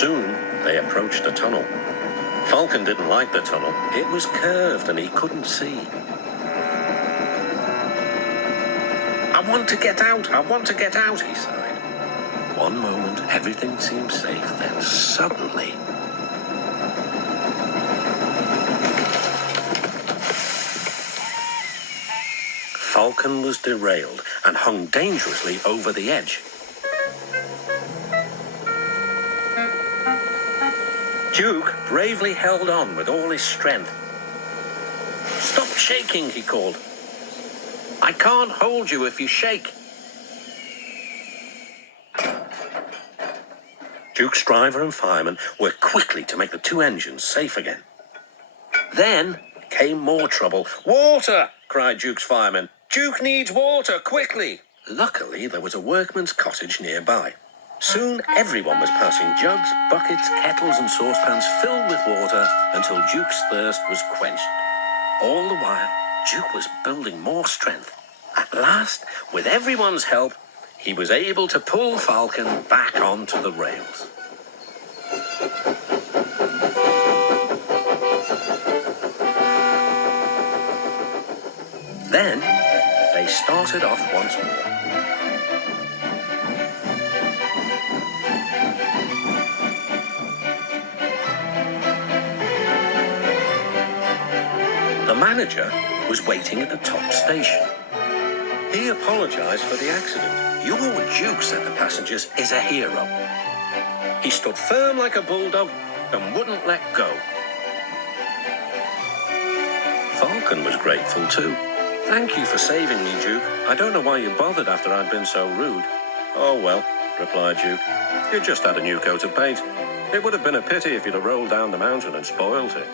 Soon they approached a tunnel. Falcon didn't like the tunnel. It was curved and he couldn't see. "I want to get out, I want to get out," he sighed. One moment everything seemed safe, then suddenly... Falcon was derailed and hung dangerously over the edge. Duke bravely held on with all his strength. "Stop shaking," he called. "I can't hold you if you shake." Duke's driver and fireman worked quickly to make the two engines safe again. Then came more trouble. "Water!" cried Duke's fireman. "Duke needs water, quickly!" Luckily, there was a workman's cottage nearby. Soon everyone was passing jugs, buckets, kettles and saucepans filled with water until Duke's thirst was quenched. All the while, Duke was building more strength. At last, with everyone's help, he was able to pull Falcon back onto the rails. Then, they started off once more. The manager was waiting at the top station. He apologized for the accident. "Your Duke," said the passengers, "is a hero. He stood firm like a bulldog and wouldn't let go." Falcon was grateful too. "Thank you for saving me, Duke. I don't know why you bothered after I'd been so rude." "Oh well," replied Duke. "You just had a new coat of paint. It would have been a pity if you'd have rolled down the mountain and spoiled it."